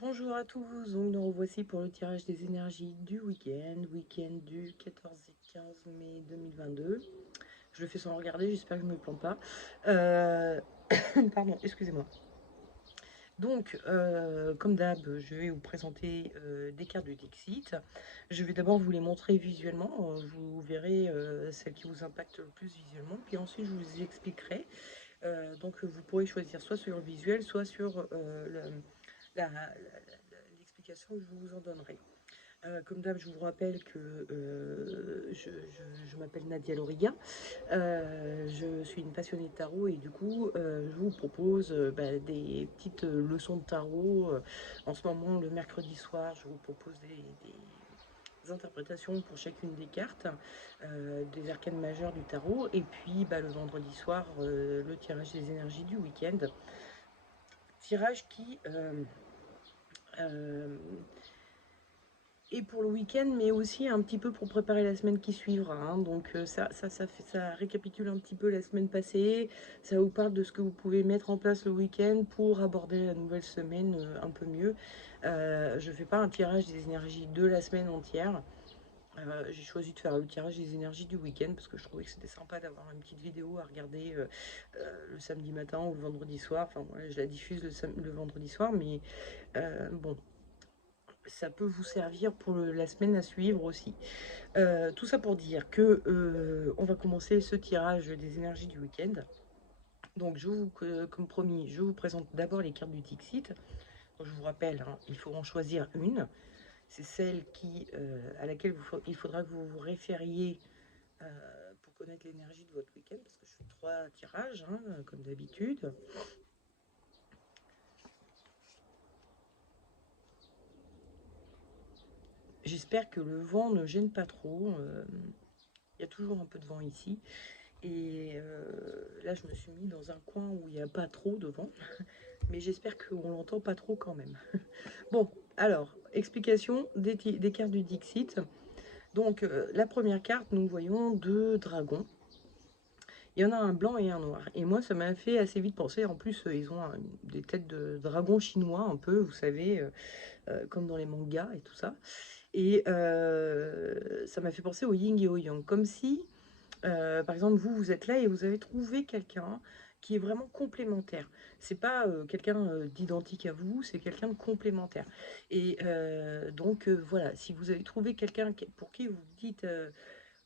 Bonjour à tous, donc nous revoici pour le tirage des énergies du week-end du 14 et 15 mai 2022. Je le fais sans regarder, j'espère que je ne me plante pas. Euh, Pardon, excusez-moi. Donc, comme d'hab, je vais vous présenter des cartes de Dixit. Je vais d'abord vous les montrer visuellement, vous verrez celles qui vous impactent le plus visuellement, puis ensuite je vous expliquerai. Donc, vous pourrez choisir soit sur le visuel, soit sur l'explication que je vous en donnerai. Comme d'hab, je vous rappelle que je m'appelle Nadia Loriga. Je suis une passionnée de tarot et du coup, je vous propose des petites leçons de tarot. En ce moment, le mercredi soir, je vous propose des interprétations pour chacune des cartes, des arcanes majeures du tarot. Et puis, le vendredi soir, le tirage des énergies du week-end. Tirage qui euh, et pour le week-end, mais aussi un petit peu pour préparer la semaine qui suivra, hein. Donc ça récapitule un petit peu la semaine passée. Ça vous parle de ce que vous pouvez mettre en place le week-end pour aborder la nouvelle semaine un peu mieux. Je ne fais pas un tirage des énergies de la semaine entière. J'ai choisi de faire le tirage des énergies du week-end parce que je trouvais que c'était sympa d'avoir une petite vidéo à regarder le samedi matin ou le vendredi soir. Enfin, voilà, je la diffuse le vendredi soir, mais bon, ça peut vous servir pour la semaine à suivre aussi. Tout ça pour dire que on va commencer ce tirage des énergies du week-end. Donc, comme promis, je vous présente d'abord les cartes du Dixit. Donc, je vous rappelle, hein, il faut en choisir une. C'est celle à laquelle il faudra que vous vous référiez pour connaître l'énergie de votre week-end, parce que je fais 3 tirages, hein, comme d'habitude. J'espère que le vent ne gêne pas trop. Il y a toujours un peu de vent ici. Et là, je me suis mis dans un coin où il n'y a pas trop de vent, mais j'espère qu'on l'entend pas trop quand même. Bon, alors, explication des cartes du Dixit. Donc, la première carte, nous voyons 2 dragons. Il y en a un blanc et un noir. Et moi, ça m'a fait assez vite penser. En plus, ils ont des têtes de dragons chinois, un peu, vous savez, comme dans les mangas et tout ça. Et ça m'a fait penser au yin et au yang, comme si par exemple, vous êtes là et vous avez trouvé quelqu'un qui est vraiment complémentaire. C'est pas quelqu'un d'identique à vous, c'est quelqu'un de complémentaire. Et donc, voilà, si vous avez trouvé quelqu'un pour qui vous dites,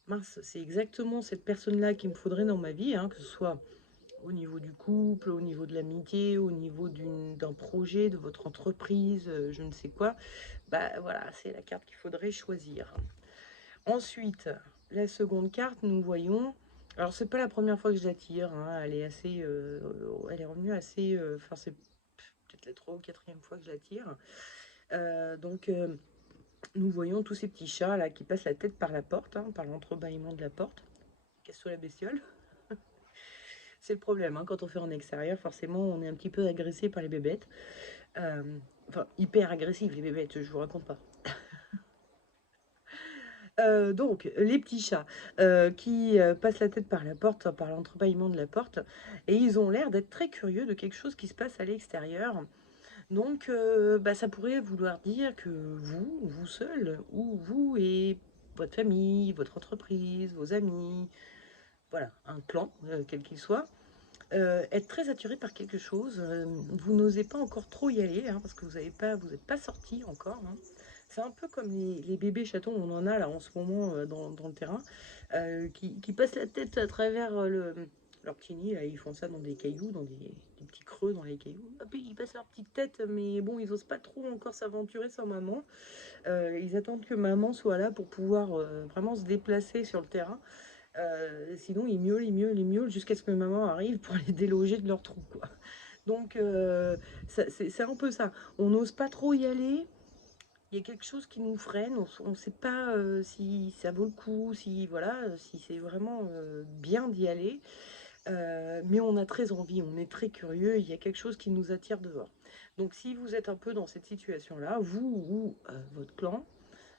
mince, c'est exactement cette personne-là qu'il me faudrait dans ma vie, hein, que ce soit au niveau du couple, au niveau de l'amitié, au niveau d'un projet, de votre entreprise, je ne sais quoi, bah voilà, c'est la carte qu'il faudrait choisir. Ensuite, la seconde carte, nous voyons. Alors, c'est pas la première fois que je la tire, hein, elle est assez. Elle est revenue assez. Enfin, c'est peut-être la 3e ou 4e fois que je la tire. Donc, nous voyons tous ces petits chats là qui passent la tête par la porte, hein, par l'entrebâillement de la porte. Qu'est-ce que la bestiole? C'est le problème, hein, quand on fait en extérieur, forcément, on est un petit peu agressé par les bébêtes. Euh, enfin, hyper agressif, les bébêtes, je vous raconte pas. Donc, les petits chats qui passent la tête par la porte, par l'entrebâillement de la porte, et ils ont l'air d'être très curieux de quelque chose qui se passe à l'extérieur. Donc, ça pourrait vouloir dire que vous seul, ou vous et votre famille, votre entreprise, vos amis, voilà, un clan, quel qu'il soit, êtes très attiré par quelque chose. Vous n'osez pas encore trop y aller, hein, parce que vous n'êtes pas sorti encore, hein. C'est un peu comme les bébés chatons, on en a là en ce moment dans le terrain, qui passent la tête à travers leur petit nid. Là, ils font ça dans des cailloux, dans des petits creux dans les cailloux. Hop, ils passent leur petite tête, mais bon, ils n'osent pas trop encore s'aventurer sans maman. Ils attendent que maman soit là pour pouvoir vraiment se déplacer sur le terrain. Sinon, ils miaulent jusqu'à ce que maman arrive pour les déloger de leur trou, quoi. Donc, c'est un peu ça. On n'ose pas trop y aller. Il y a quelque chose qui nous freine. On ne sait pas si ça vaut le coup, si voilà, si c'est vraiment bien d'y aller. Mais on a très envie, on est très curieux. Il y a quelque chose qui nous attire dehors. Donc, si vous êtes un peu dans cette situation-là, vous ou votre clan,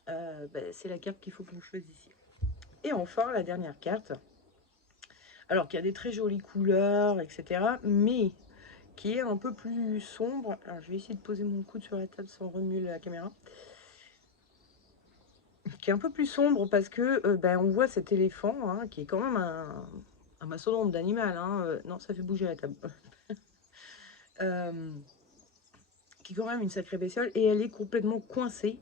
c'est la carte qu'il faut que vous choisissiez. Et enfin, la dernière carte. Alors qu'il y a des très jolies couleurs, etc. Mais qui est un peu plus sombre. Alors, je vais essayer de poser mon coude sur la table sans remuer la caméra. Qui est un peu plus sombre parce que ben, on voit cet éléphant, hein, qui est quand même un mastodonte d'animal. Hein. Non, ça fait bouger la table. Qui est quand même une sacrée bestiole. Et elle est complètement coincée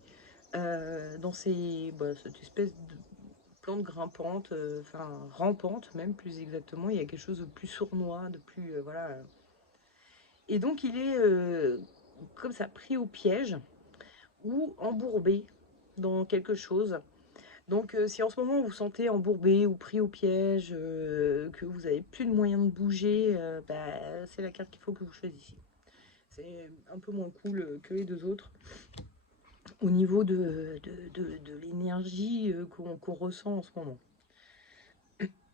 dans cette espèce de plante grimpante, enfin rampante même plus exactement. Il y a quelque chose de plus sournois, de plus... voilà. Et donc il est comme ça pris au piège ou embourbé dans quelque chose. Donc si en ce moment vous vous sentez embourbé ou pris au piège, que vous n'avez plus de moyens de bouger, bah, c'est la carte qu'il faut que vous choisissiez. C'est un peu moins cool que les deux autres. Au niveau de l'énergie qu'on ressent en ce moment.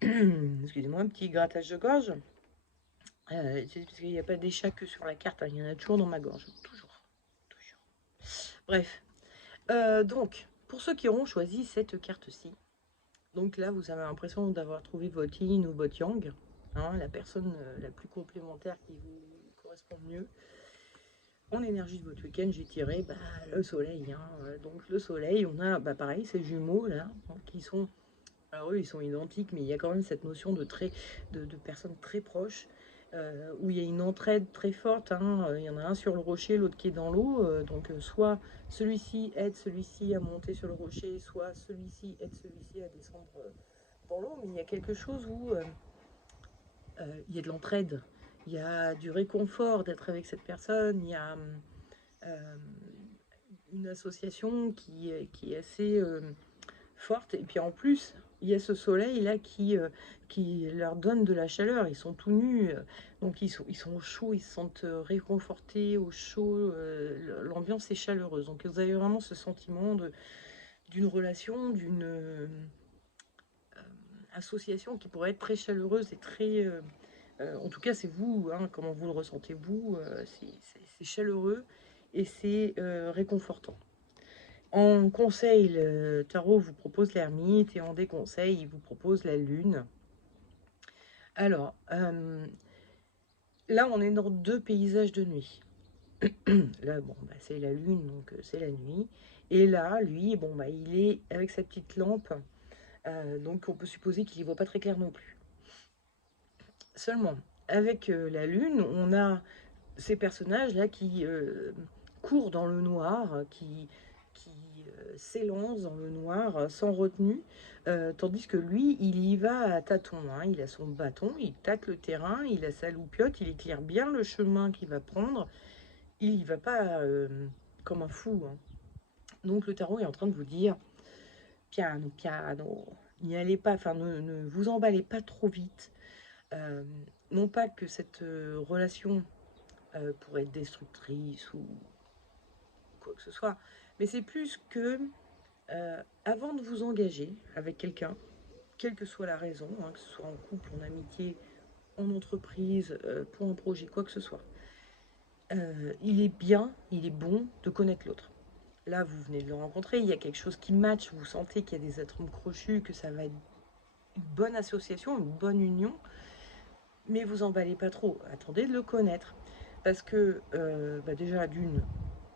Excusez-moi, un petit grattage de gorge. C'est parce qu'il n'y a pas d'échat que sur la carte, hein. Il y en a toujours dans ma gorge. Toujours. Toujours. Bref. Donc, pour ceux qui auront choisi cette carte-ci, donc là, vous avez l'impression d'avoir trouvé votre yin ou votre yang, hein, la personne la plus complémentaire qui vous correspond mieux. En énergie de votre week-end, j'ai tiré le soleil. Hein. Donc le soleil, on a pareil, ces jumeaux là, hein, qui sont... Alors eux, ils sont identiques, mais il y a quand même cette notion de personnes très proches, où il y a une entraide très forte. Hein. Il y en a un sur le rocher, l'autre qui est dans l'eau. Donc soit celui-ci aide celui-ci à monter sur le rocher, soit celui-ci aide celui-ci à descendre dans l'eau. Mais il y a quelque chose où il y a de l'entraide, il y a du réconfort d'être avec cette personne, il y a une association qui est assez forte. Et puis en plus, il y a ce soleil là qui leur donne de la chaleur. Ils sont tout nus, donc ils sont au chaud, ils se sentent réconfortés au chaud. L'ambiance est chaleureuse. Donc vous avez vraiment ce sentiment d'une relation, d'une association qui pourrait être très chaleureuse et très... en tout cas, c'est vous, hein, comment vous le ressentez vous. C'est chaleureux et c'est réconfortant. En conseil, le tarot vous propose l'ermite et en déconseil, il vous propose la lune. Alors, là, on est dans deux paysages de nuit. Là, bon, c'est la lune, donc c'est la nuit. Et là, lui, bon, il est avec sa petite lampe, donc on peut supposer qu'il n'y voit pas très clair non plus. Seulement, avec la lune, on a ces personnages-là qui courent dans le noir, qui s'élancent dans le noir sans retenue, tandis que lui, il y va à tâtons. Hein. Il a son bâton, il tâte le terrain, il a sa loupiote, il éclaire bien le chemin qu'il va prendre. Il y va pas comme un fou. Hein. Donc le tarot est en train de vous dire, piano, piano, n'y allez pas, enfin ne vous emballez pas trop vite. Non pas que cette relation pourrait être destructrice ou quoi que ce soit, mais c'est plus que avant de vous engager avec quelqu'un, quelle que soit la raison, hein, que ce soit en couple, en amitié, en entreprise, pour un projet, quoi que ce soit, il est bien, il est bon de connaître l'autre. Là, vous venez de le rencontrer, il y a quelque chose qui match, vous sentez qu'il y a des atomes crochus, que ça va être une bonne association, une bonne union, mais vous emballez pas trop. Attendez de le connaître. Parce que, déjà, d'une,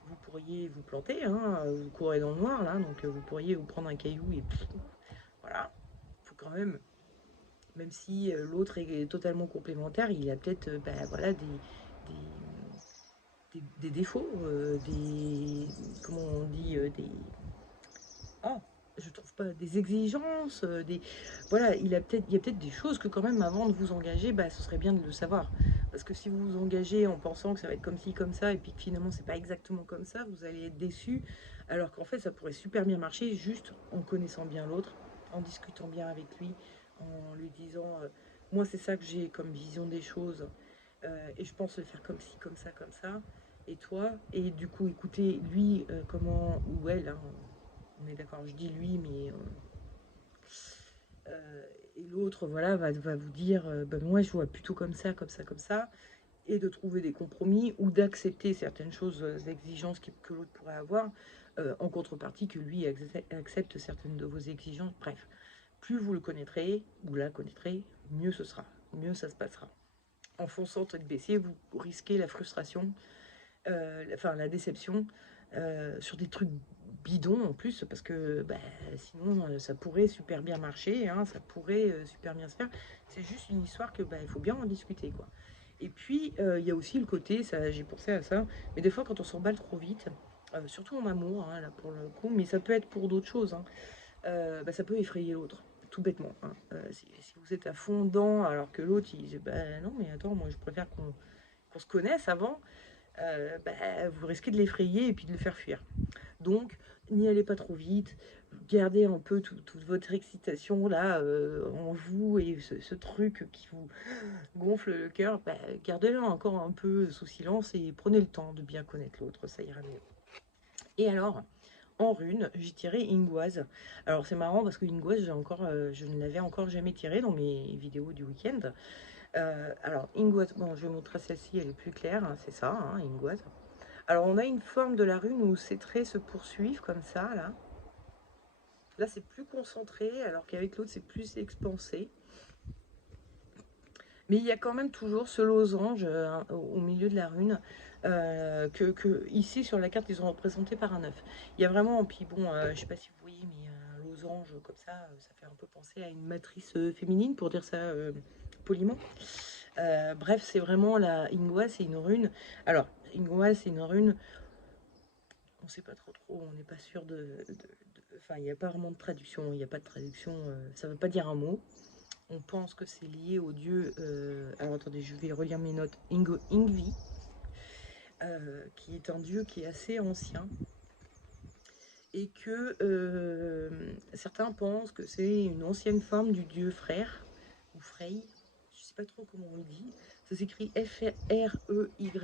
vous pourriez vous planter, hein, vous courez dans le noir, là, donc vous pourriez vous prendre un caillou et voilà. Il faut quand même si l'autre est totalement complémentaire, il a peut-être voilà, des défauts, comment on dit, oh, je trouve pas, des exigences, voilà, il y a peut-être des choses que quand même avant de vous engager, ce serait bien de le savoir. Parce que si vous vous engagez en pensant que ça va être comme ci, comme ça, et puis que finalement c'est pas exactement comme ça, vous allez être déçu, alors qu'en fait ça pourrait super bien marcher juste en connaissant bien l'autre, en discutant bien avec lui, en lui disant, moi c'est ça que j'ai comme vision des choses, et je pense le faire comme ci, comme ça, et toi, et du coup écoutez lui comment, ou elle, hein, on est d'accord, je dis lui, mais et l'autre, voilà, va vous dire, moi, je vois plutôt comme ça, comme ça, comme ça, et de trouver des compromis ou d'accepter certaines choses, exigences que l'autre pourrait avoir, en contrepartie que lui accepte certaines de vos exigences. Bref, plus vous le connaîtrez, ou la connaîtrez, mieux ce sera, mieux ça se passera. en fonçant tête baissée, vous risquez la frustration, enfin la déception, sur des trucs bidons en plus, parce que bah, sinon ça pourrait super bien marcher, hein, ça pourrait super bien se faire. C'est juste une histoire que bah, il faut bien en discuter, quoi. Et puis il y a aussi le côté, ça, j'ai pensé à ça, mais des fois quand on s'emballe trop vite, surtout en amour, hein, là pour le coup, mais ça peut être pour d'autres choses, hein, bah, ça peut effrayer l'autre. Tout bêtement, hein. Si vous êtes à fond dedans alors que l'autre il dit bah non mais attends moi je préfère qu'on se connaisse avant, bah, vous risquez de l'effrayer et puis de le faire fuir. Donc, n'y allez pas trop vite, gardez un peu toute votre excitation là en vous et ce truc qui vous gonfle le cœur, bah, gardez-le encore un peu sous silence et prenez le temps de bien connaître l'autre, ça ira mieux. Et alors, en rune, j'ai tiré Ingwaz. Alors c'est marrant parce que Ingwaz, je ne l'avais encore jamais tiré dans mes vidéos du week-end. Alors Ingwaz, bon, je vais montrer celle-ci, elle est plus claire, hein, c'est ça, hein, Ingwaz. Alors, on a une forme de la rune où ces traits se poursuivent comme ça, là. Là, c'est plus concentré, alors qu'avec l'autre, c'est plus expansé. Mais il y a quand même toujours ce losange au milieu de la rune, que ici, sur la carte, ils ont représenté par un œuf. Il y a vraiment, puis bon, je ne sais pas si vous voyez, mais un losange comme ça fait un peu penser à une matrice féminine, pour dire ça poliment. Bref, c'est vraiment la Ingwa, c'est une rune. Alors, Ingwa, c'est une rune. On ne sait pas trop, on n'est pas sûr enfin, il n'y a pas vraiment de traduction, il n'y a pas de traduction, ça ne veut pas dire un mot. On pense que c'est lié au dieu, alors attendez, je vais relire mes notes, Ingvi, qui est un dieu qui est assez ancien, et que certains pensent que c'est une ancienne forme du dieu frère, ou Frey, je ne sais pas trop comment on le dit, ça s'écrit F-R-E-Y-R,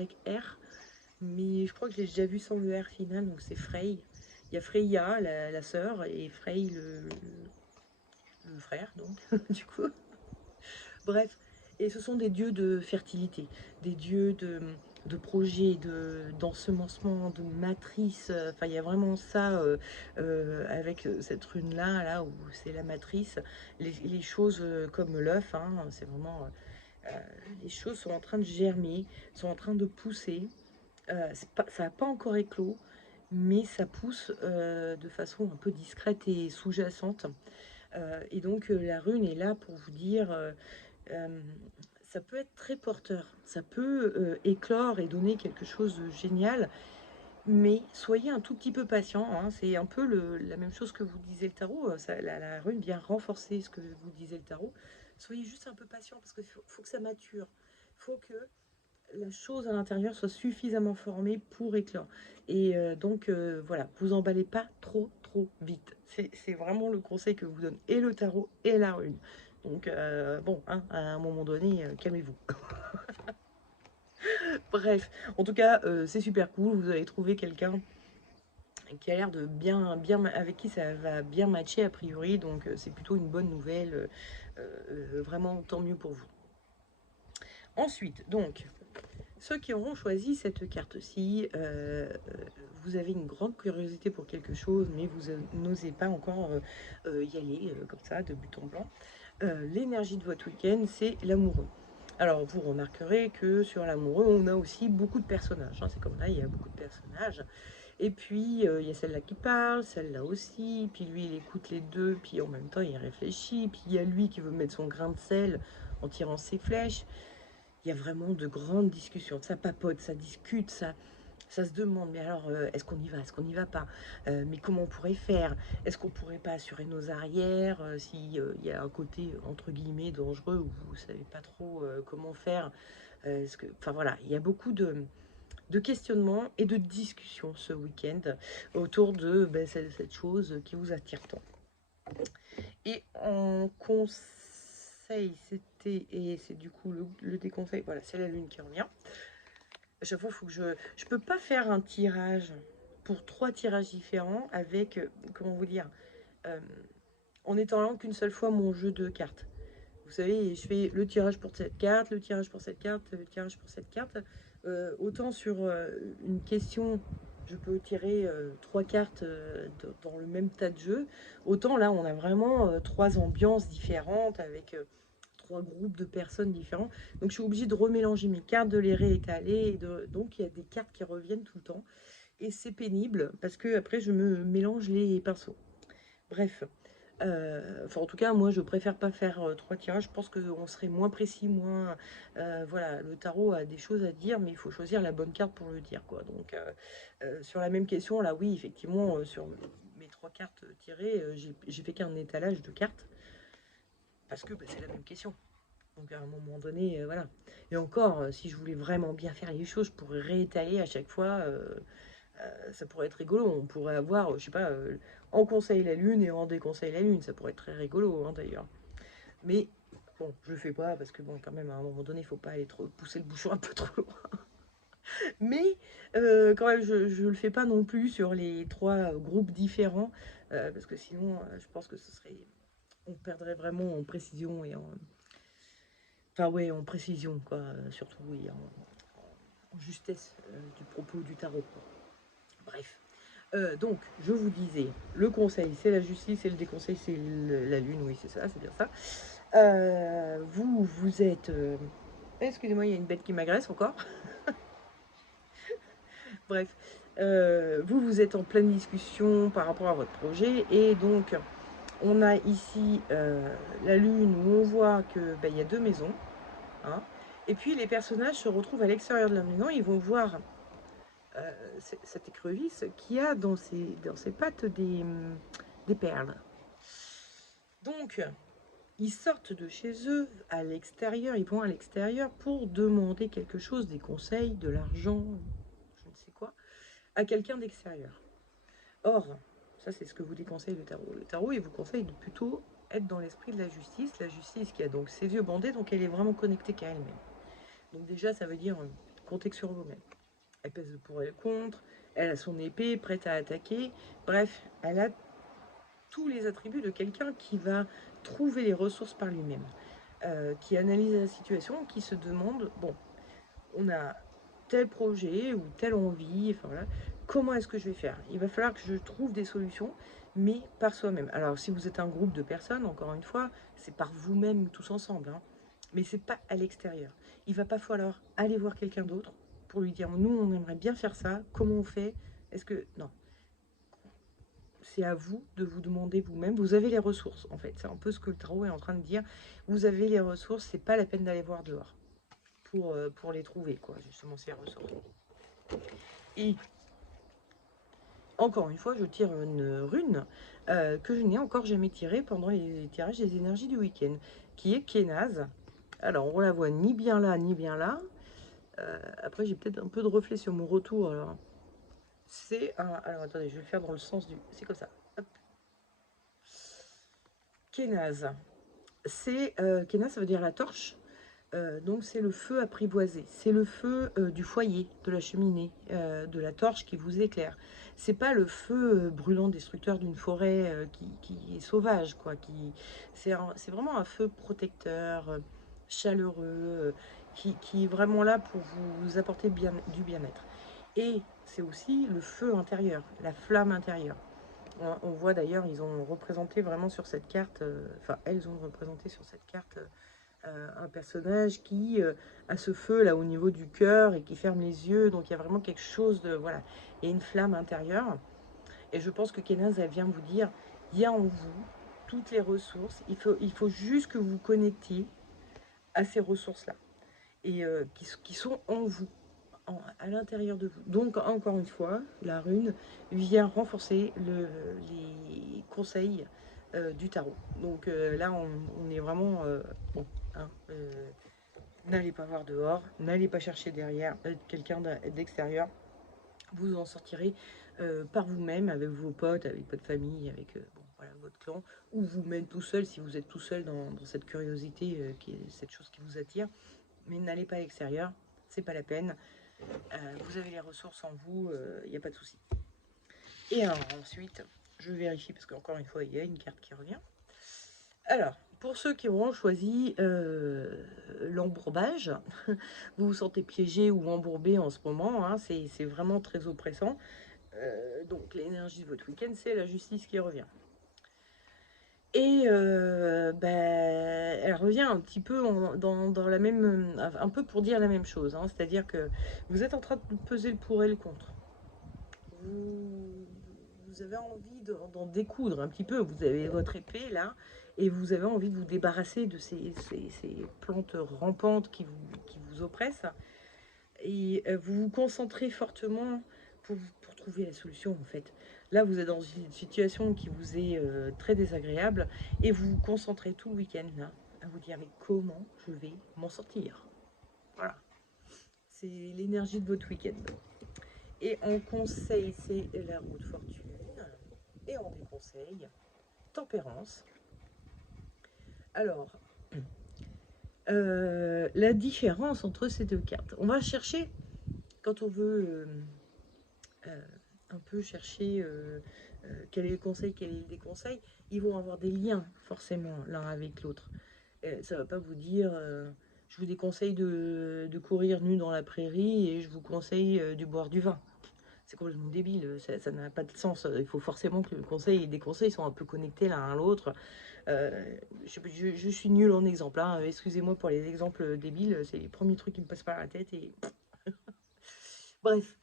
mais je crois que je l'ai déjà vu sans le R final, donc c'est Frey. Il y a Freya, la sœur, et Frey, le frère, donc, du coup. Bref, et ce sont des dieux de fertilité, des dieux de projets, d'ensemencement, de matrice. Enfin, il y a vraiment ça avec cette rune-là, là où c'est la matrice. Les choses comme l'œuf, hein, c'est vraiment... les choses sont en train de germer, sont en train de pousser. Ça n'a pas encore éclos, mais ça pousse de façon un peu discrète et sous-jacente. Et donc la rune est là pour vous dire, euh, ça peut être très porteur, ça peut éclore et donner quelque chose de génial, mais soyez un tout petit peu patient, hein, c'est un peu la même chose que vous disait le tarot, la rune vient renforcer ce que vous disait le tarot. Soyez juste un peu patient parce qu'il faut que ça mature, il faut que la chose à l'intérieur soit suffisamment formée pour éclore. Et donc voilà, vous emballez pas trop vite. C'est vraiment le conseil que vous donne et le tarot et la rune. Donc bon, hein, à un moment donné, calmez-vous. Bref, en tout cas, c'est super cool. Vous avez trouvé quelqu'un qui a l'air de avec qui ça va bien matcher a priori. Donc c'est plutôt une bonne nouvelle. Vraiment, tant mieux pour vous. Ensuite, donc, ceux qui auront choisi cette carte-ci, vous avez une grande curiosité pour quelque chose, mais vous n'osez pas encore y aller comme ça, de but en blanc. L'énergie de votre week-end, c'est l'amoureux. Alors, vous remarquerez que sur l'amoureux, on a aussi beaucoup de personnages, hein. C'est comme là, il y a beaucoup de personnages. Et puis, il y a celle-là qui parle, celle-là aussi. Puis lui, il écoute les deux, puis en même temps, il réfléchit. Puis il y a lui qui veut mettre son grain de sel en tirant ses flèches. Il y a vraiment de grandes discussions, ça papote, ça discute, ça se demande, mais alors, est-ce qu'on y va, est-ce qu'on n'y va pas, mais comment on pourrait faire, est-ce qu'on pourrait pas assurer nos arrières, s'il y a un côté, entre guillemets, dangereux, où vous savez pas trop comment faire, enfin voilà, il y a beaucoup de questionnements et de discussions ce week-end autour de cette chose qui vous attire tant. Et en conseil, c'était, et c'est du coup le déconseil, voilà, c'est la lune qui revient. À chaque fois, il faut que je peux pas faire un tirage pour 3 tirages différents avec, comment vous dire, euh, en étant là qu'une seule fois mon jeu de cartes. Vous savez, je fais le tirage pour cette carte, le tirage pour cette carte, le tirage pour cette carte. Autant sur une question, je peux tirer 3 cartes dans le même tas de jeu. Autant là, on a vraiment 3 ambiances différentes avec 3 groupes de personnes différents. Donc je suis obligée de remélanger mes cartes, de les réétaler. Donc il y a des cartes qui reviennent tout le temps. Et c'est pénible parce que après je me mélange les pinceaux. Bref. Enfin, en tout cas, moi, je préfère pas faire 3 tirages. Je pense qu'on serait moins précis, moins... voilà, le tarot a des choses à dire, mais il faut choisir la bonne carte pour le dire, quoi. Donc, sur la même question, là, oui, effectivement, sur mes 3 cartes tirées, j'ai fait qu'un étalage de cartes, parce que bah, c'est la même question. Donc, à un moment donné, voilà. Et encore, si je voulais vraiment bien faire les choses, je pourrais réétaler à chaque fois... ça pourrait être rigolo. On pourrait avoir, je sais pas, en conseil la lune et en déconseil la lune. Ça pourrait être très rigolo, hein, d'ailleurs. Mais bon, je le fais pas parce que bon, quand même, à un moment donné, il faut pas aller trop pousser le bouchon un peu trop loin. Mais quand même, je le fais pas non plus sur les 3 groupes différents parce que sinon, je pense que ce serait, on perdrait vraiment en précision et en, enfin ouais, en précision quoi, surtout oui, en justesse du propos du tarot, quoi. Bref. Donc, je vous disais, le conseil, c'est la justice et le déconseil, c'est la lune. Oui, c'est ça, c'est bien ça. Vous êtes... excusez-moi, il y a une bête qui m'agresse encore. Bref, vous êtes en pleine discussion par rapport à votre projet. Et donc, on a ici la lune où on voit que ben, y a 2 maisons. Hein, et puis, les personnages se retrouvent à l'extérieur de la maison. Ils vont voir cette écrevisse qui a dans ses pattes des perles. Donc, ils sortent de chez eux à l'extérieur, ils vont à l'extérieur pour demander quelque chose, des conseils, de l'argent, je ne sais quoi, à quelqu'un d'extérieur. Or, ça c'est ce que vous déconseille le tarot. Le tarot, il vous conseille de plutôt être dans l'esprit de la justice qui a donc ses yeux bandés, donc elle est vraiment connectée qu'à elle-même. Donc déjà, ça veut dire compter sur vous-même. Elle pèse le pour et le contre, elle a son épée prête à attaquer, bref, elle a tous les attributs de quelqu'un qui va trouver les ressources par lui-même, qui analyse la situation, qui se demande, bon, on a tel projet ou telle envie, enfin voilà, comment est-ce que je vais faire? Il va falloir que je trouve des solutions, mais par soi-même. Alors si vous êtes un groupe de personnes, encore une fois, c'est par vous-même tous ensemble, hein, mais c'est pas à l'extérieur. Il va pas falloir aller voir quelqu'un d'autre pour lui dire, nous on aimerait bien faire ça, comment on fait? Est-ce que... Non, c'est à vous de vous demander vous-même. Vous avez les ressources, en fait. C'est un peu ce que le tarot est en train de dire. Vous avez les ressources, c'est pas la peine d'aller voir dehors pour les trouver, quoi, justement, ces ressources. Et encore une fois, je tire une rune que je n'ai encore jamais tirée pendant les tirages des énergies du week-end, qui est Kénaz. Alors, on la voit ni bien là, ni bien là. Après, j'ai peut-être un peu de reflet sur mon retour. Alors, c'est un... Alors, attendez, je vais le faire dans le sens du... C'est comme ça. Hop. Kénaz. Kéna, ça veut dire la torche. Donc c'est le feu apprivoisé, c'est le feu du foyer, de la cheminée, de la torche qui vous éclaire. C'est pas le feu brûlant destructeur d'une forêt qui est sauvage, quoi. C'est vraiment un feu protecteur, chaleureux, qui est vraiment là pour vous apporter du bien-être. Et c'est aussi le feu intérieur, la flamme intérieure. On voit d'ailleurs, ils ont représenté vraiment sur cette carte, enfin elles ont représenté sur cette carte un personnage qui a ce feu là au niveau du cœur et qui ferme les yeux. Donc il y a vraiment quelque chose de... Voilà, il y a une flamme intérieure. Et je pense que Kenaz, elle vient vous dire, il y a en vous toutes les ressources. Il faut juste que vous vous connectiez à ces ressources-là. Et qui sont en vous, à l'intérieur de vous. Donc encore une fois, la rune vient renforcer les conseils du tarot. Donc là, on est vraiment... bon, hein, n'allez pas voir dehors, n'allez pas chercher derrière quelqu'un d'extérieur. Vous en sortirez par vous-même, avec vos potes, avec votre famille, avec bon, voilà, votre clan, ou vous-même tout seul, si vous êtes tout seul dans cette curiosité, qui est cette chose qui vous attire. Mais n'allez pas à l'extérieur, c'est pas la peine. Vous avez les ressources en vous, il n'y a pas de souci. Et alors, ensuite, je vérifie, parce qu'encore une fois, il y a une carte qui revient. Alors, pour ceux qui auront choisi l'embourbage, vous vous sentez piégé ou embourbé en ce moment, hein, c'est vraiment très oppressant. Donc l'énergie de votre week-end, c'est la justice qui revient. Et elle revient un petit peu dans la même, un peu pour dire la même chose, hein. C'est-à-dire que vous êtes en train de peser le pour et le contre. Vous, vous avez envie d'en découdre un petit peu. Vous avez votre épée là, et vous avez envie de vous débarrasser de ces plantes rampantes qui vous oppressent. Et vous vous concentrez fortement pour trouver la solution en fait. Là, vous êtes dans une situation qui vous est très désagréable et vous vous concentrez tout le week-end là à vous dire mais comment je vais m'en sortir. Voilà, c'est l'énergie de votre week-end. Et en conseil, c'est la roue de fortune. Et en déconseil, tempérance. Alors, la différence entre ces deux cartes. On va chercher, quand on veut euh, un peu chercher quel est le conseil, quel est le déconseil, ils vont avoir des liens forcément l'un avec l'autre. Ça ne va pas vous dire je vous déconseille de courir nu dans la prairie et je vous conseille de boire du vin. C'est complètement débile, ça n'a pas de sens. Il faut forcément que le conseil et des conseils sont un peu connectés l'un à l'autre. Je suis nulle en exemple, hein. Excusez-moi pour les exemples débiles, c'est les premiers trucs qui me passent par la tête. Et bref,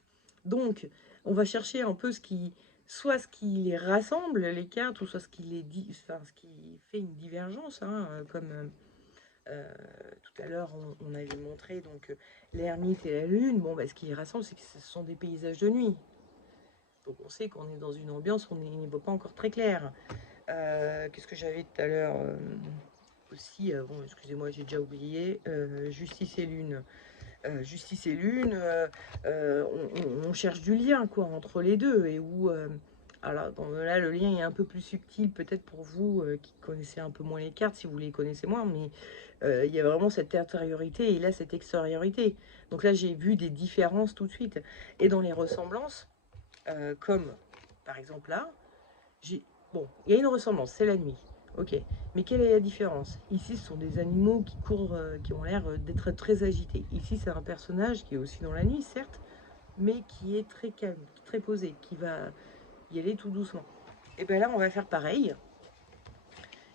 donc on va chercher un peu soit ce qui les rassemble, les cartes, ou soit ce qui enfin, ce qui fait une divergence, hein, comme tout à l'heure on avait montré donc l'ermite et la lune. Bon, bah, ce qui les rassemble, c'est que ce sont des paysages de nuit. Donc on sait qu'on est dans une ambiance, on n'est pas encore très clair. Qu'est-ce que j'avais tout à l'heure aussi, bon, excusez-moi, j'ai déjà oublié. Justice et lune. Justice et lune, on cherche du lien quoi entre les deux et où alors là le lien est un peu plus subtil peut-être pour vous qui connaissez un peu moins les cartes, si vous les connaissez moins, mais il y a vraiment cette intériorité et là cette extériorité. Donc là j'ai vu des différences tout de suite et dans les ressemblances, comme par exemple là, j'ai bon, il y a une ressemblance, c'est la nuit. Ok, mais quelle est la différence? Ici, ce sont des animaux qui courent, qui ont l'air d'être très agités. Ici, c'est un personnage qui est aussi dans la nuit, certes, mais qui est très calme, très posé, qui va y aller tout doucement. Et bien là, on va faire pareil.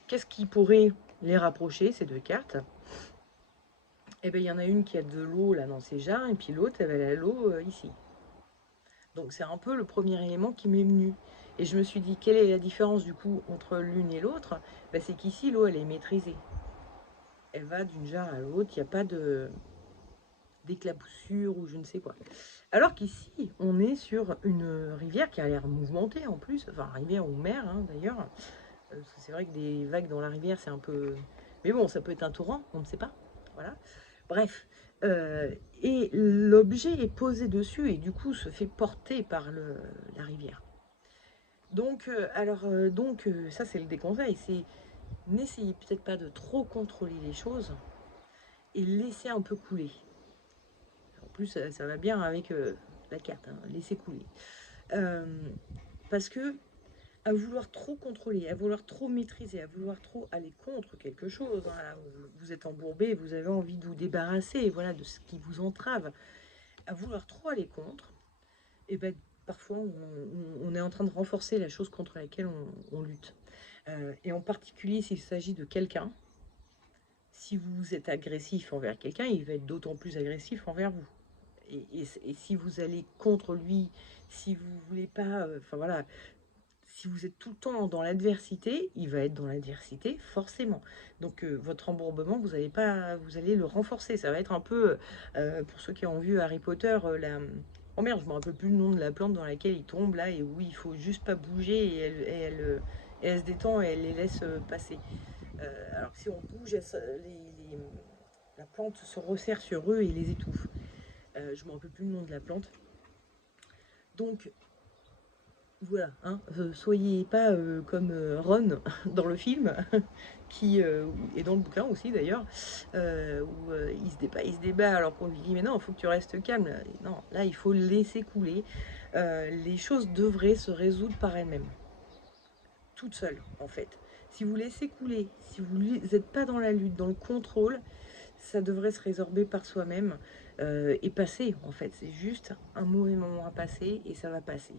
Qu'est-ce qui pourrait les rapprocher, ces deux cartes? Et bien, il y en a une qui a de l'eau là dans ses jarres, et puis l'autre, elle a l'eau ici. Donc c'est un peu le premier élément qui m'est venu. Et je me suis dit, quelle est la différence du coup entre l'une et l'autre? Ben, c'est qu'ici, l'eau, elle est maîtrisée. Elle va d'une jarre à l'autre, il n'y a pas d'éclaboussure ou je ne sais quoi. Alors qu'ici, on est sur une rivière qui a l'air mouvementée en plus, enfin rivière ou mer hein, d'ailleurs. C'est vrai que des vagues dans la rivière, c'est un peu... Mais bon, ça peut être un torrent, on ne sait pas. Voilà. Bref. Et l'objet est posé dessus et du coup se fait porter par la rivière. Donc, ça c'est le déconseil, c'est n'essayez peut-être pas de trop contrôler les choses et laisser un peu couler. En plus, ça va bien avec la carte, hein, laisser couler. Euh, Parce que à vouloir trop contrôler, à vouloir trop maîtriser, à vouloir trop aller contre quelque chose, hein, là, vous êtes embourbé, vous avez envie de vous débarrasser, voilà, de ce qui vous entrave, à vouloir trop aller contre, et ben parfois on est en train de renforcer la chose contre laquelle on lutte. Et en particulier s'il s'agit de quelqu'un, si vous êtes agressif envers quelqu'un, il va être d'autant plus agressif envers vous. Et si vous allez contre lui, si vous voulez pas, enfin voilà, si vous êtes tout le temps dans l'adversité, il va être dans l'adversité forcément. Donc votre embourbement, vous allez le renforcer. Ça va être un peu, pour ceux qui ont vu Harry Potter, oh merde, je me rappelle plus le nom de la plante dans laquelle il tombe là et où il faut juste pas bouger et elle se détend et elle les laisse passer. Alors que si on bouge, la plante se resserre sur eux et les étouffe. Je me rappelle plus le nom de la plante. Donc voilà, hein, soyez pas comme Ron dans le film, qui et dans le bouquin aussi d'ailleurs, où il se débat alors qu'on lui dit mais non, il faut que tu restes calme. Non, là il faut laisser couler. Les choses devraient se résoudre par elles-mêmes, toutes seules en fait. Si vous laissez couler, si vous n'êtes pas dans la lutte, dans le contrôle, ça devrait se résorber par soi-même et passer en fait. C'est juste un mauvais moment à passer et ça va passer.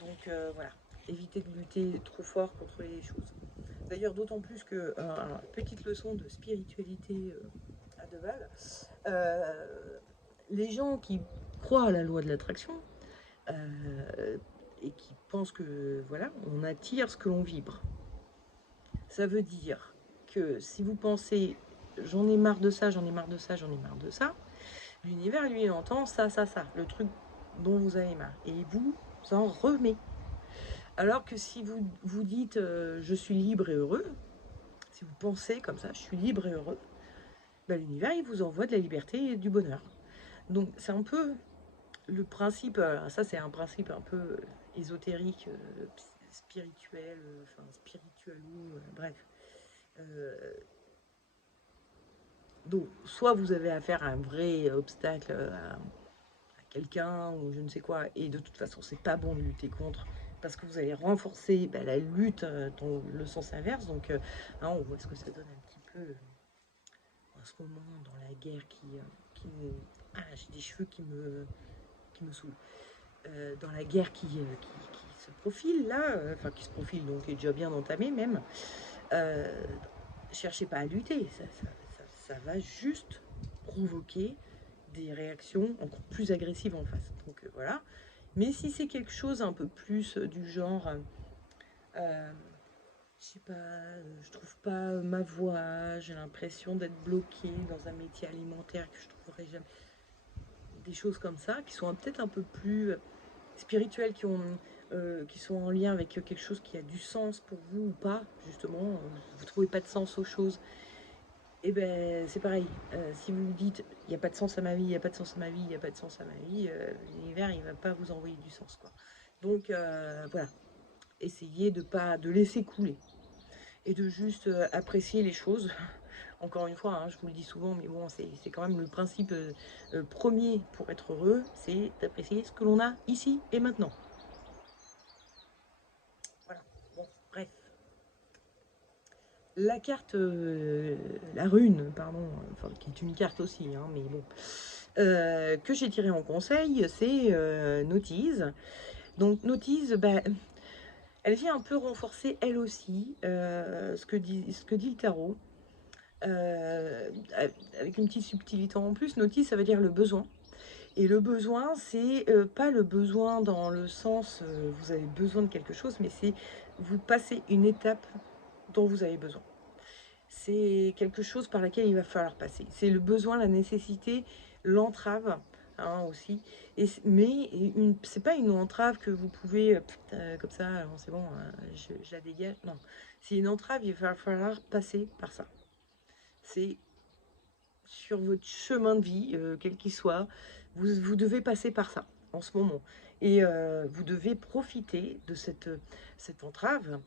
Donc voilà, évitez de lutter trop fort contre les choses. D'ailleurs, d'autant plus que, petite leçon de spiritualité à deux balles, les gens qui croient à la loi de l'attraction et qui pensent que, voilà, on attire ce que l'on vibre. Ça veut dire que si vous pensez j'en ai marre de ça, j'en ai marre de ça, j'en ai marre de ça, l'univers, lui, il entend ça, ça, ça, le truc dont vous avez marre. Et vous en remet. Alors que si vous vous dites je suis libre et heureux, si vous pensez comme ça, je suis libre et heureux, ben, l'univers, il vous envoie de la liberté et du bonheur. Donc c'est un peu le principe, ça c'est un principe un peu ésotérique, spirituel, enfin spirituel ou bref. Euh, donc soit vous avez affaire à un vrai obstacle, à quelqu'un ou je ne sais quoi, et de toute façon c'est pas bon de lutter contre parce que vous allez renforcer la lutte dans le sens inverse. Donc hein, on voit ce que ça donne un petit peu en ce moment dans la guerre qui nous... Ah, j'ai des cheveux qui me saoulent. Dans la guerre qui se profile là, enfin qui se profile, donc qui est déjà bien entamée même, euh, cherchez pas à lutter, ça va juste provoquer des réactions encore plus agressives en face. Donc voilà. Mais si c'est quelque chose un peu plus du genre, euh, je sais pas, je trouve pas ma voie, j'ai l'impression d'être bloquée dans un métier alimentaire que je trouverai jamais, des choses comme ça, qui sont peut-être un peu plus spirituelles, qui sont en lien avec quelque chose qui a du sens pour vous ou pas, justement, vous trouvez pas de sens aux choses, et ben c'est pareil. Si vous vous dites il n'y a pas de sens à ma vie, il n'y a pas de sens à ma vie, il n'y a pas de sens à ma vie, l'univers il va pas vous envoyer du sens quoi. Donc voilà, essayez de laisser couler et de juste apprécier les choses. Encore une fois, hein, je vous le dis souvent, mais bon, c'est quand même le principe premier pour être heureux, c'est d'apprécier ce que l'on a ici et maintenant. Voilà, bon, bref. La carte, la rune, pardon, enfin, qui est une carte aussi, hein, mais bon, que j'ai tiré en conseil, c'est Notice. Donc Notice, bah, elle vient un peu renforcer elle aussi ce que dit le tarot. Euh, Avec une petite subtilité en plus, Notice, ça veut dire le besoin. Et le besoin, c'est pas le besoin dans le sens vous avez besoin de quelque chose, mais c'est vous passez une étape dont vous avez besoin. C'est quelque chose par laquelle il va falloir passer. C'est le besoin, la nécessité, l'entrave hein, aussi. Mais c'est pas une entrave que vous pouvez, comme ça, c'est bon, je la dégage. Non, c'est une entrave, il va falloir passer par ça. C'est sur votre chemin de vie, quel qu'il soit, vous devez passer par ça en ce moment. Et vous devez profiter de cette entrave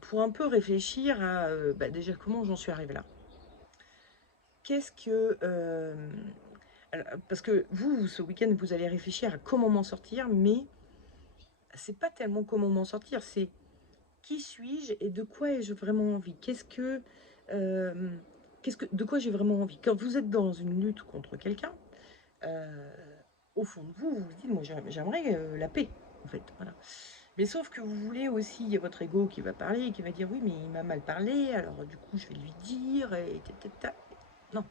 pour un peu réfléchir à bah, déjà comment j'en suis arrivée là. Qu'est-ce que... alors, parce que vous, ce week-end, vous allez réfléchir à comment m'en sortir, mais c'est pas tellement comment m'en sortir, c'est qui suis-je et de quoi ai-je vraiment envie. Euh, de quoi j'ai vraiment envie. Quand vous êtes dans une lutte contre quelqu'un, euh, au fond de vous, vous vous dites, moi j'aimerais la paix, en fait. Voilà. Mais sauf que vous voulez aussi, il y a votre ego qui va parler, qui va dire, oui, mais il m'a mal parlé, alors du coup je vais lui dire, et non,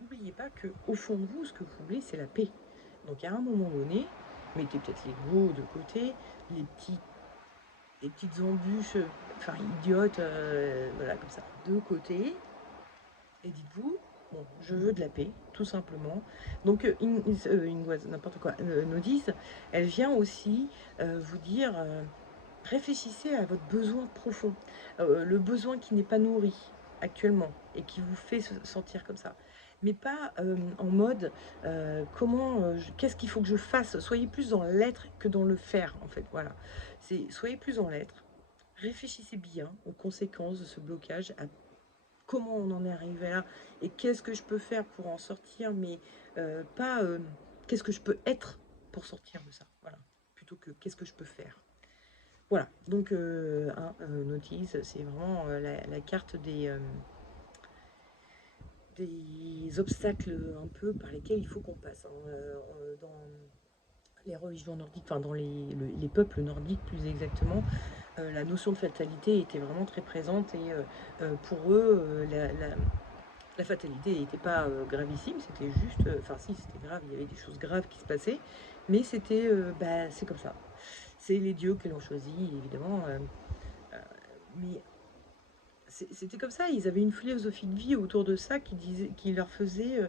n'oubliez pas que au fond de vous, ce que vous voulez, c'est la paix. Donc à un moment donné, mettez peut-être l'ego de côté, les petits les petites embûches, enfin idiotes, voilà, comme ça, de côté, et dites-vous, bon, je veux de la paix, tout simplement. Donc, n'importe quoi, Notice, elle vient aussi vous dire, réfléchissez à votre besoin profond, le besoin qui n'est pas nourri actuellement et qui vous fait se sentir comme ça. Mais pas en mode qu'est-ce qu'il faut que je fasse. Soyez plus dans l'être que dans le faire, en fait. Voilà. Soyez plus dans l'être. Réfléchissez bien aux conséquences de ce blocage, à comment on en est arrivé là et qu'est-ce que je peux faire pour en sortir, mais pas qu'est-ce que je peux être pour sortir de ça. Voilà. Plutôt que qu'est-ce que je peux faire. Voilà, donc Notice, c'est vraiment la carte des obstacles un peu par lesquels il faut qu'on passe. Hein, dans, les religions nordiques, enfin dans les peuples nordiques plus exactement, la notion de fatalité était vraiment très présente et pour eux, la fatalité n'était pas gravissime, c'était juste, enfin si c'était grave, il y avait des choses graves qui se passaient, mais c'était, bah, c'est comme ça. C'est les dieux qui l'ont choisi, évidemment, euh, mais c'était comme ça, ils avaient une philosophie de vie autour de ça qui leur faisait,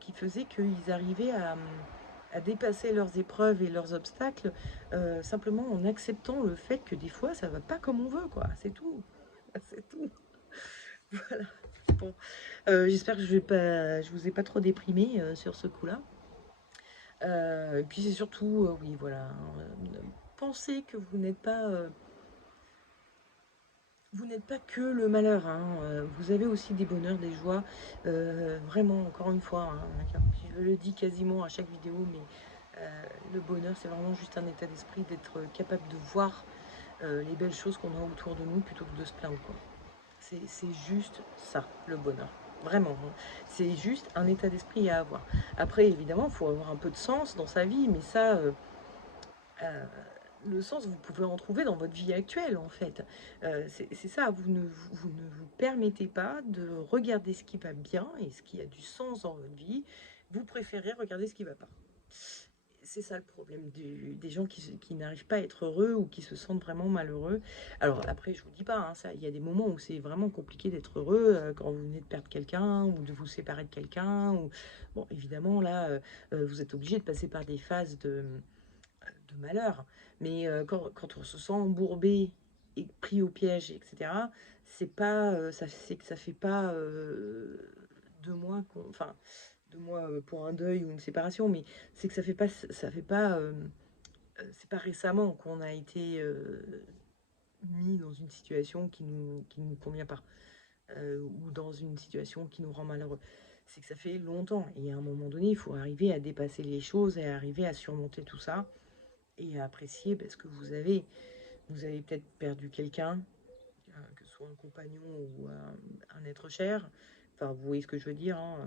qui faisait qu'ils arrivaient à dépasser leurs épreuves et leurs obstacles simplement en acceptant le fait que des fois ça va pas comme on veut, quoi. C'est tout. C'est tout. Voilà. Bon. J'espère que je vous ai pas trop déprimé sur ce coup-là. Et puis c'est surtout, oui, voilà, pensez que vous n'êtes pas que le malheur, hein, vous avez aussi des bonheurs, des joies. Vraiment, encore une fois, hein, je le dis quasiment à chaque vidéo, mais le bonheur, c'est vraiment juste un état d'esprit d'être capable de voir les belles choses qu'on a autour de nous plutôt que de se plaindre, quoi. C'est juste ça, le bonheur. Vraiment, hein. C'est juste un état d'esprit à avoir. Après, évidemment, il faut avoir un peu de sens dans sa vie, mais ça, euh, le sens, vous pouvez en trouver dans votre vie actuelle, en fait. C'est ça, vous ne vous permettez pas de regarder ce qui va bien et ce qui a du sens dans votre vie. Vous préférez regarder ce qui ne va pas. C'est ça le problème des gens qui n'arrivent pas à être heureux ou qui se sentent vraiment malheureux. Alors après, je vous dis pas, hein, ça, il y a des moments où c'est vraiment compliqué d'être heureux quand vous venez de perdre quelqu'un ou de vous séparer de quelqu'un. Ou... Bon, évidemment, là, vous êtes obligé de passer par des phases de malheur. Mais quand on se sent embourbé et pris au piège, etc., c'est pas, c'est que ça fait pas 2 mois enfin, 2 mois pour un deuil ou une séparation, mais c'est que ça fait pas, c'est pas récemment qu'on a été mis dans une situation qui nous convient pas, ou dans une situation qui nous rend malheureux. C'est que ça fait longtemps, et à un moment donné, il faut arriver à dépasser les choses et arriver à surmonter tout ça et à apprécier parce que vous avez peut-être perdu quelqu'un, que ce soit un compagnon ou un être cher. Enfin, vous voyez ce que je veux dire, hein,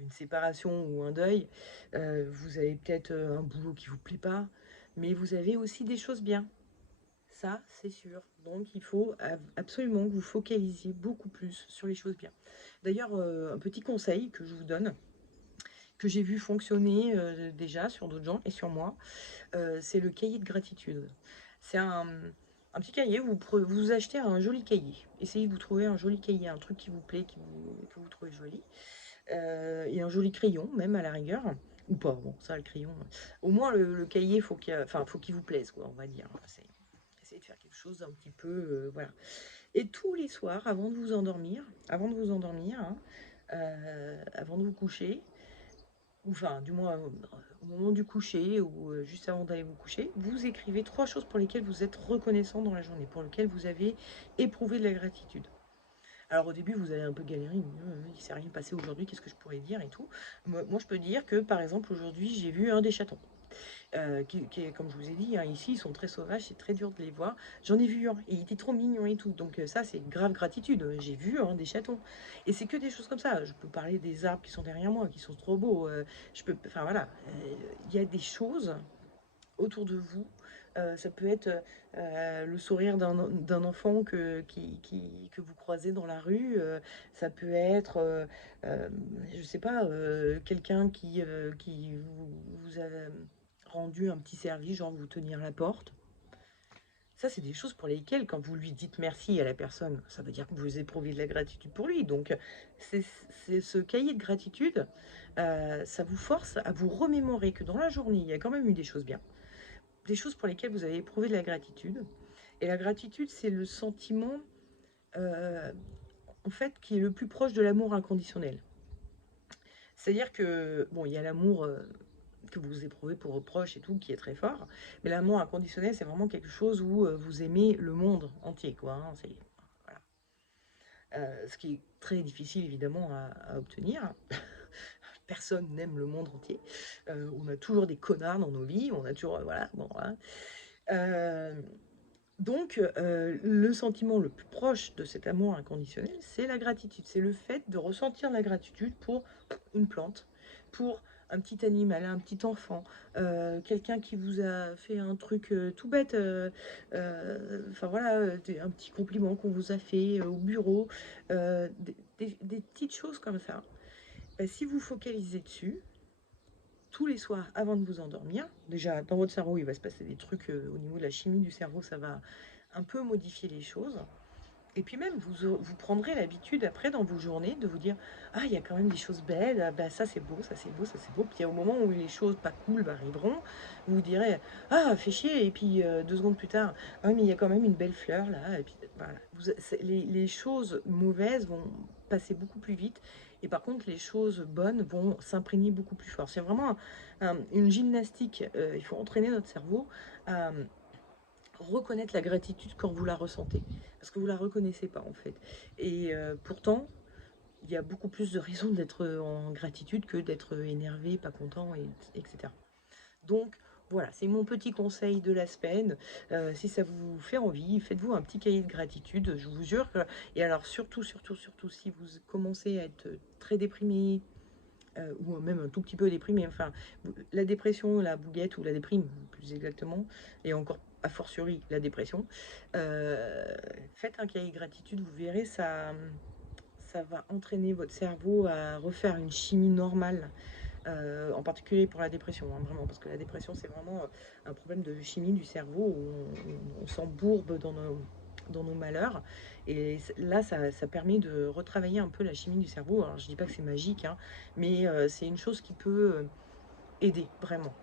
une séparation ou un deuil. Vous avez peut-être un boulot qui vous plaît pas, mais vous avez aussi des choses bien. Ça, c'est sûr. Donc, il faut absolument que vous focalisiez beaucoup plus sur les choses bien. D'ailleurs, un petit conseil que je vous donne, que j'ai vu fonctionner déjà sur d'autres gens et sur moi, c'est le cahier de gratitude. C'est un petit cahier, vous achetez un joli cahier. Essayez de vous trouver un joli cahier, un truc qui vous plaît, que vous trouvez joli. Et un joli crayon, même à la rigueur. Ou pas, bon, ça, le crayon. Au moins, le cahier, faut qu'il vous plaise, quoi, on va dire. Essayez de faire quelque chose d'un petit peu. Voilà. Et tous les soirs, avant de vous endormir, hein, avant de vous coucher, ou enfin, du moins au moment du coucher ou juste avant d'aller vous coucher, vous écrivez 3 choses pour lesquelles vous êtes reconnaissant dans la journée, pour lesquelles vous avez éprouvé de la gratitude. Alors au début, vous allez un peu galérer, il ne s'est rien passé aujourd'hui, qu'est-ce que je pourrais dire et tout. Moi, je peux dire que par exemple, aujourd'hui, j'ai vu un des chatons. Comme je vous ai dit, hein, ici, ils sont très sauvages, c'est très dur de les voir. J'en ai vu un, et il était trop mignon et tout. Donc ça, c'est grave gratitude. J'ai vu des chatons. Et c'est que des choses comme ça. Je peux parler des arbres qui sont derrière moi, qui sont trop beaux. Enfin voilà, il y a des choses autour de vous. Ça peut être le sourire d'un enfant que vous croisez dans la rue. Ça peut être, je sais pas, quelqu'un qui vous a rendu un petit service, genre vous tenir la porte. Ça, c'est des choses pour lesquelles, quand vous lui dites merci à la personne, ça veut dire que vous éprouvez de la gratitude pour lui. Donc, c'est ce cahier de gratitude, ça vous force à vous remémorer que dans la journée, il y a quand même eu des choses bien, des choses pour lesquelles vous avez éprouvé de la gratitude. Et la gratitude, c'est le sentiment, euh, en fait, qui est le plus proche de l'amour inconditionnel. C'est-à-dire que, bon, il y a l'amour que vous éprouvez pour vos proches et tout, qui est très fort, mais l'amour inconditionnel, c'est vraiment quelque chose où vous aimez le monde entier, quoi. Hein, voilà. Ce qui est très difficile, évidemment, à obtenir. Personne n'aime le monde entier. On a toujours des connards dans nos vies, on a toujours, voilà, bon, voilà. Donc, le sentiment le plus proche de cet amour inconditionnel, c'est la gratitude. C'est le fait de ressentir la gratitude pour une plante, pour un petit animal, un petit enfant, quelqu'un qui vous a fait un truc tout bête, enfin voilà, un petit compliment qu'on vous a fait au bureau, des petites choses comme ça. Bah, si vous focalisez dessus, tous les soirs avant de vous endormir, déjà dans votre cerveau, il va se passer des trucs au niveau de la chimie du cerveau, ça va un peu modifier les choses. Et puis même, vous prendrez l'habitude après dans vos journées de vous dire ah, il y a quand même des choses belles, ah, bah, ça c'est beau, ça c'est beau, ça c'est beau. Puis au moment où les choses pas cool arriveront, vous vous direz ah, fait chier. Et puis 2 secondes plus tard, ah, mais il y a quand même une belle fleur là. Et puis voilà, les choses mauvaises vont passer beaucoup plus vite. Et par contre, les choses bonnes vont s'imprégner beaucoup plus fort. C'est vraiment une gymnastique. Il faut entraîner notre cerveau à reconnaître la gratitude quand vous la ressentez. Parce que vous la reconnaissez pas en fait. Et pourtant, il y a beaucoup plus de raisons d'être en gratitude que d'être énervé, pas content, etc. Donc voilà, c'est mon petit conseil de la semaine. Si ça vous fait envie, faites-vous un petit cahier de gratitude, je vous jure. Et alors surtout, surtout, si vous commencez à être très déprimé, ou même un tout petit peu déprimé, enfin, la dépression, la bouguette, ou la déprime, plus exactement, et encore a fortiori la dépression, faites un cahier de gratitude, vous verrez, ça va entraîner votre cerveau à refaire une chimie normale, en particulier pour la dépression, hein, vraiment, parce que la dépression, c'est vraiment un problème de chimie du cerveau où on s'embourbe dans nos malheurs. Et là, ça permet de retravailler un peu la chimie du cerveau. Alors, je dis pas que c'est magique, hein, mais c'est une chose qui peut aider, vraiment.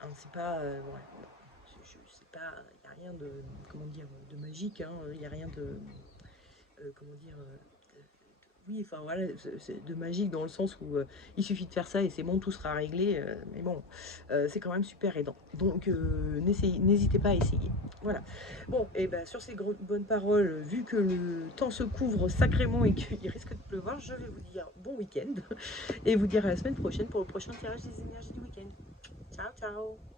Hein, c'est pas... ouais, c'est pas... Il n'y a rien de... Comment dire? De magique, hein, il n'y a rien de... comment dire? Oui, enfin voilà, c'est de magique dans le sens où il suffit de faire ça et c'est bon, tout sera réglé. Mais bon, c'est quand même super aidant. Donc n'hésitez pas à essayer. Voilà. Bon, et ben sur ces bonnes paroles, vu que le temps se couvre sacrément et qu'il risque de pleuvoir, je vais vous dire bon week-end et vous dire à la semaine prochaine pour le prochain tirage des énergies du week-end. Ciao, ciao!